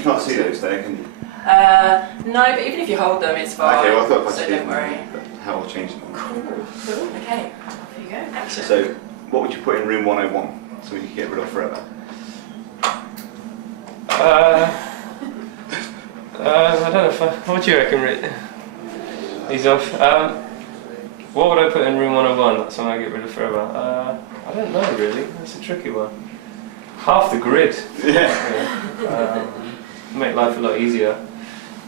You can't see those there, can you? No, but even if you hold them, it's fine. Okay, well I thought if I so did don't worry. how I'll change them. Cool. Okay. Off you go. Action. So, what would you put in room 101 so we could get rid of forever? I don't know what do you reckon, Rick? He's off. What would I put in room 101? That's something I get rid of forever. I don't know really. That's a tricky one. Half the grid. Yeah. Make life a lot easier.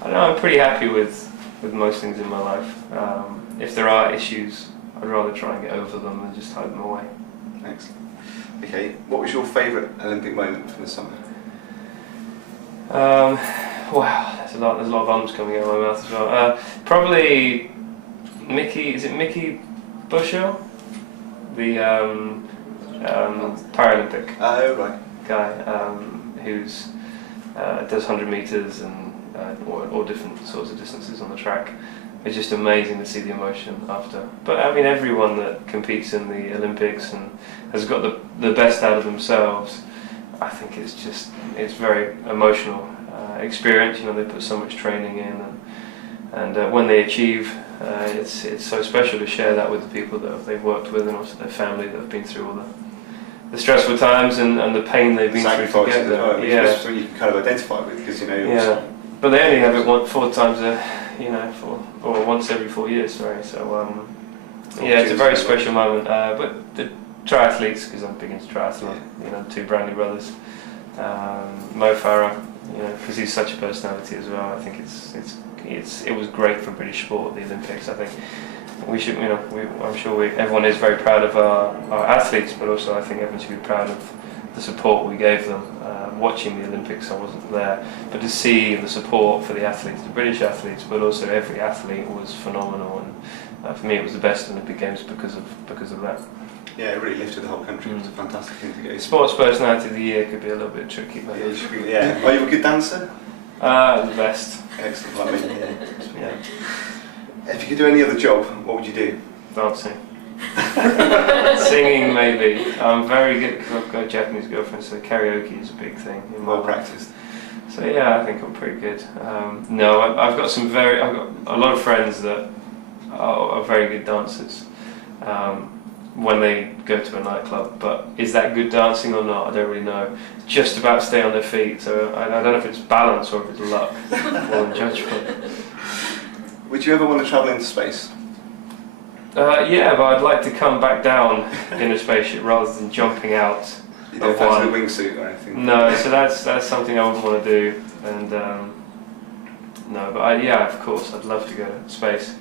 I don't know. I'm pretty happy with most things in my life. If there are issues, I'd rather try and get over them than just hide them away. Excellent. Okay. What was your favourite Olympic moment from the summer? Wow, there's a lot of ums coming out of my mouth as well. Probably Mickey. Is it Mickey Bushill, the Paralympic Right. guy who's does 100 meters and all different sorts of distances on the track. It's just amazing to see the emotion after. But I mean, everyone that competes in the Olympics and has got the best out of themselves, I think it's very emotional experience. You know, they put so much training in, and when they achieve, it's so special to share that with the people that they've worked with and also their family that have been through all the stressful times and the pain they've been through together. Well, yeah, something you can kind of identify with because you know. Yeah, but they only have it four times or once every 4 years. Sorry, so yeah, it's a very special moment. But the triathletes, because I'm big into triathlon, you know, two Brandy brothers, Mo Farah, you know, because he's such a personality as well. I think it was great for British sport, the Olympics. I think we should, you know, I'm sure everyone is very proud of our athletes, but also I think everyone should be proud of the support we gave them. Watching the Olympics, I wasn't there, but to see the support for the athletes, the British athletes, but also every athlete was phenomenal, and for me it was the best Olympic Games because of that. Yeah, it really lifted the whole country. It was a fantastic thing to go. Sports personality of the year could be a little bit tricky, but yeah. Are you a good dancer? The best. Excellent. I mean, yeah. If you could do any other job, what would you do? Dancing. Singing maybe. I'm very good because I've got a Japanese girlfriend, so karaoke is a big thing in my life. Practiced. So yeah, I think I'm pretty good. No, I've got a lot of friends that are very good dancers when they go to a nightclub, but is that good dancing or not? I don't really know. Just about stay on their feet, so I don't know if it's balance or if it's luck more than judgment. Would you ever want to travel into space? Yeah, but I'd like to come back down in a spaceship rather than jumping out. You don't fancy the wingsuit or anything? No, so that's something I wouldn't want to do. And no, but yeah, of course, I'd love to go to space.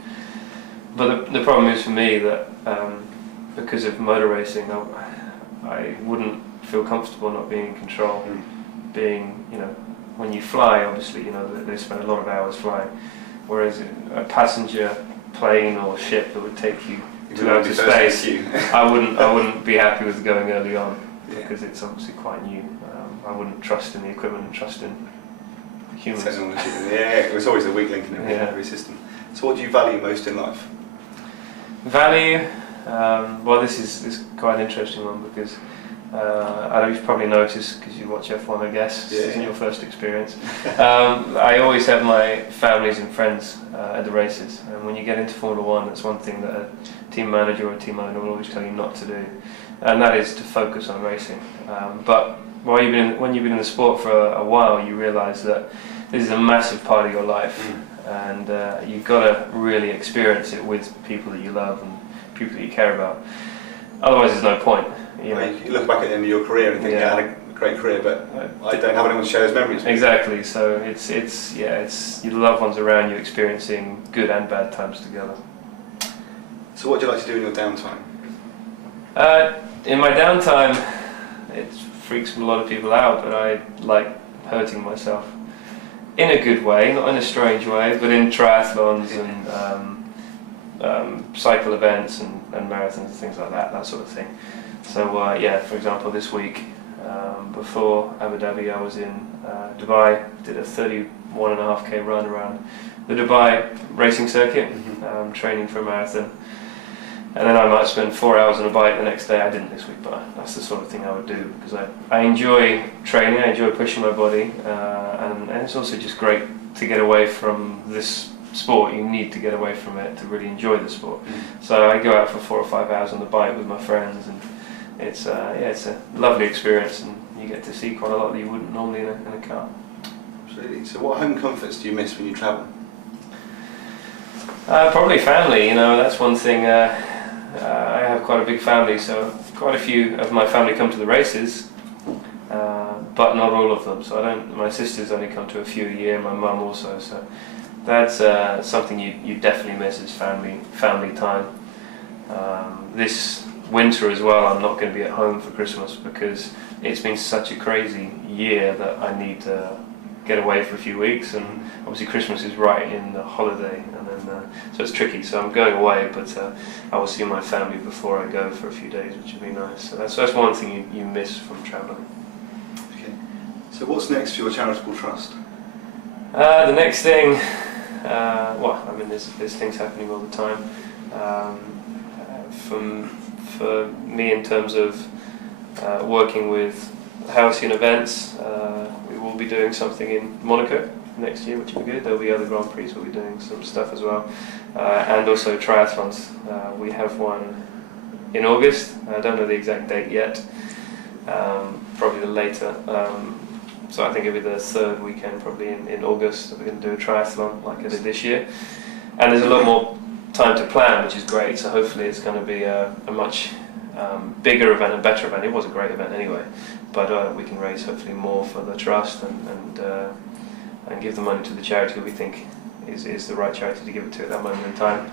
But the problem is for me that because of motor racing, I wouldn't feel comfortable not being in control. Being, you know, when you fly, obviously, you know, they spend a lot of hours flying. Whereas a passenger plane or ship that would take you to outer space, I wouldn't be happy with going early on because it's obviously quite new. I wouldn't trust in the equipment and trust in humans. Technology. Yeah, it's always a weak link in every system. So what do you value most in life? Value? Well, this is quite an interesting one because I know you've probably noticed because you watch F1, I guess. This isn't your first experience. I always have my families and friends at the races, and when you get into Formula 1, that's one thing that a team manager or a team owner will always tell you not to do, and that is to focus on racing. But when you've been in the sport for a while, you realise that this is a massive part of your life, and you've got to really experience it with people that you love and people that you care about. Otherwise, there's no point. You know, you look back at the end of your career and think, I had a great career, but I don't have anyone to share those memories with. Exactly. So it's your loved ones around you experiencing good and bad times together. So what do you like to do in your downtime? In my downtime, it freaks a lot of people out, but I like hurting myself in a good way, not in a strange way, but in triathlons and cycle events and marathons and things like that sort of thing. So for example, this week before Abu Dhabi, I was in Dubai, did a 31.5k run around the Dubai racing circuit, training for a marathon. And then I might spend 4 hours on a bike the next day. I didn't this week, but that's the sort of thing I would do because I enjoy training, I enjoy pushing my body, and and it's also just great to get away from this sport. You need to get away from it to really enjoy the sport. So I go out for 4 or 5 hours on the bike with my friends, and it's a lovely experience, and you get to see quite a lot that you wouldn't normally in a car. Absolutely. So what home comforts do you miss when you travel? Probably family, that's one thing. I have quite a big family, so quite a few of my family come to the races, but not all of them. So my sisters only come to a few a year, my mum also, so that's something you definitely miss, is family time. This winter as well, I'm not going to be at home for Christmas because it's been such a crazy year that I need to get away for a few weeks, and obviously Christmas is right in the holiday, and then so it's tricky. So I'm going away, but I will see my family before I go for a few days, which would be nice. So that's one thing you miss from travelling. Okay. So what's next for your charitable trust? The next thing, there's things happening all the time. For me, in terms of working with Halcyon events, we will be doing something in Monaco next year, which will be good. There'll be other Grand Prix, we'll be doing some stuff as well, and also triathlons. We have one in August. I don't know the exact date yet, probably the later. So I think it'll be the third weekend, probably in August, that we're going to do a triathlon like I did this year. And there's a lot more time to plan, which is great. So hopefully it's going to be a much bigger event, a better event. It was a great event anyway, but we can raise hopefully more for the trust and give the money to the charity that we think is the right charity to give it to at that moment in time.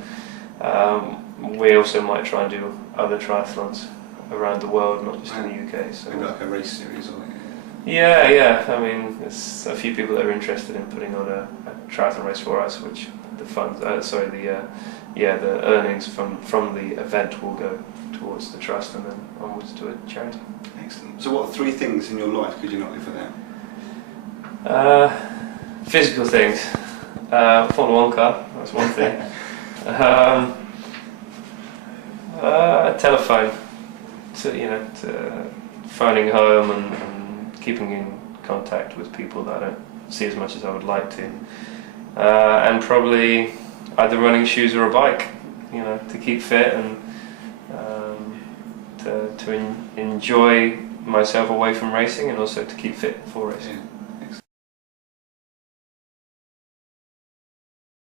We also might try and do other triathlons around the world, not just in the UK. So maybe like a race series or something. Yeah. I mean, there's a few people that are interested in putting on a triathlon race for us, which the funds, the earnings from the event will go towards the trust and then onwards to a charity. Excellent. So what 3 things in your life could you not live without? Physical things. Formula 1 car, that's one thing. A telephone, to phoning home and keeping in contact with people that I don't see as much as I would like to. And probably either running shoes or a bike, to keep fit and to enjoy myself away from racing, and also to keep fit for racing. Yeah.